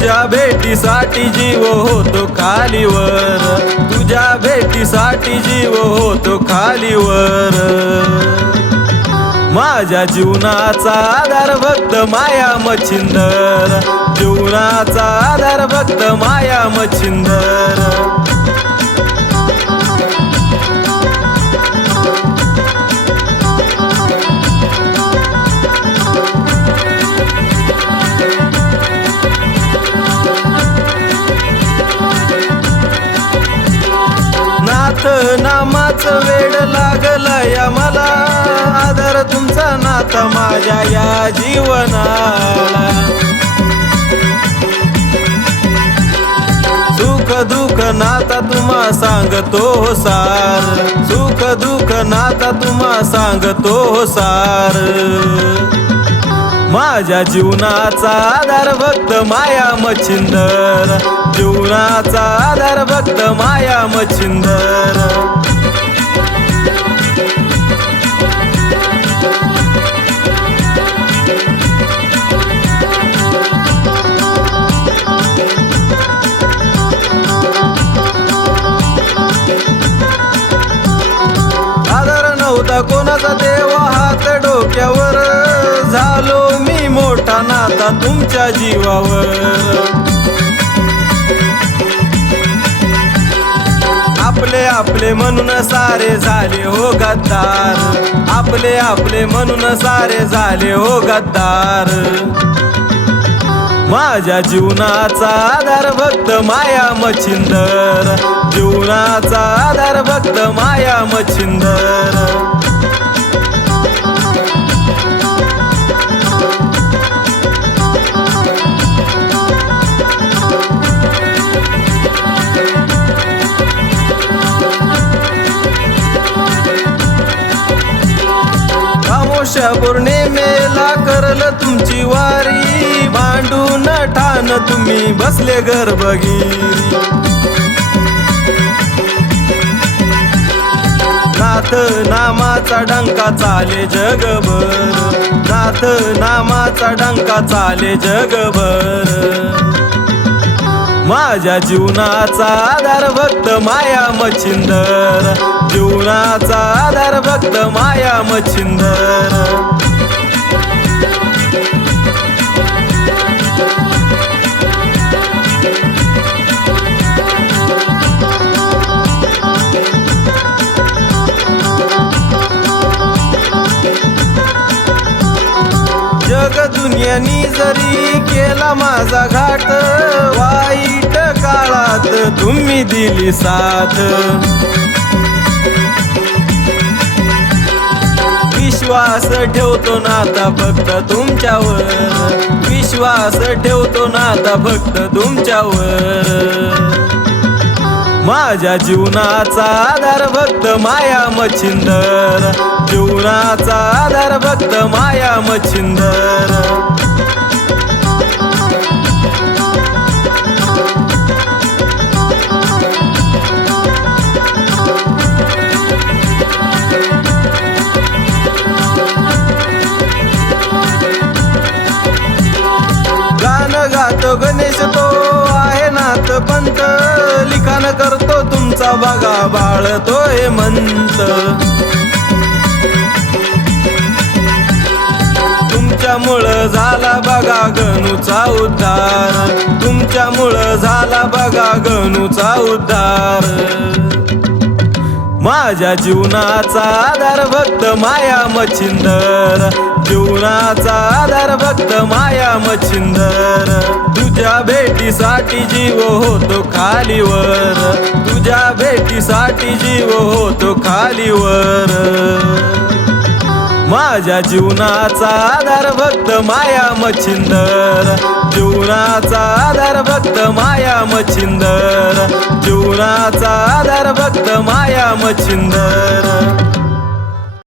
तुझ्या भेटीसाठी जीव होतो खालीवर, तुझ्या भेटीसाठी जीव होतो खालीवर. माझ्या जीवनाचा आधार फक्त माया मच्छिंदर, जीवनाचा आधार फक्त माया मच्छिंदर. नाथ नामाचं वेड लागलंय मला, आधार तुमचा नाता माझ्या या जीवनाला. सुख दुःख नाता तुम्हा सांगतो सार, सुख दुःख नाता तुम्हा सांगतो सार. माझ्या जीवनाचा आधार फक्त माया मच्छिंदर, जीवनाचा आधार फक्त माया मच्छिंदर. आधार नव्हता कोणाचा देवा हात डोक्यावर, झालो मी मोठा नाता तुमच्या जीवावर. आपले आपले म्हणून सारे झाले हो गद्दार, आपले आपले म्हणून सारे झाले हो गद्दार. माझ्या जीवनाचा आधार फक्त माया मच्छिंदर, जीवनाचा आधार फक्त माया मच्छिंदर. पौर्णिमेला करल तुमची वारी, मांडून ठाण तुम्ही बसले गर्भगिरी. नाथ नामाचा डंका चाले जगभर, नाथ नामाचा डंका चाले जगभर. माझ्या जीवनाचा आधार फक्त माया मच्छिंदर, जीवनाचा आधार फक्त माया मच्छिंदर. जग दुनियानी जरी केला माझा घाट, वाईट काळात तुम्ही दिली साथ. विश्वास ठेवतो नाता फक्त तुमच्यावर, विश्वास ठेवतो नाता फक्त तुमच्यावर. माझ्या जीवनाचा आधार फक्त माया मच्छिंदर, जीवनाचा आधार फक्त माया मच्छिंदर. गाणं गातो गणेश तो आहे नाथ पंत, लिखाण करतो तुमचा बघा बाळतोय म्हणत. तुमच्यामुळं झाला बघा गणूचा उद्धार, तुमच्यामुळं झाला बघा गणूचा उद्धार. माझ्या जीवनाचा आधार फक्त माया मच्छिंदर, जीवनाचा आधार फक्त माया मच्छिंदर. तुझ्या भेटीसाठी जीव होतो खालीवर, तुझ्या भेटीसाठी जीव होतो खालीवर. माझ्या जीवनाचा आधार फक्त माया मच्छिंदर, जीवनाचा आधार फक्त माया मच्छिंदर, जीवनाचा आधार फक्त माया मच्छिंदर.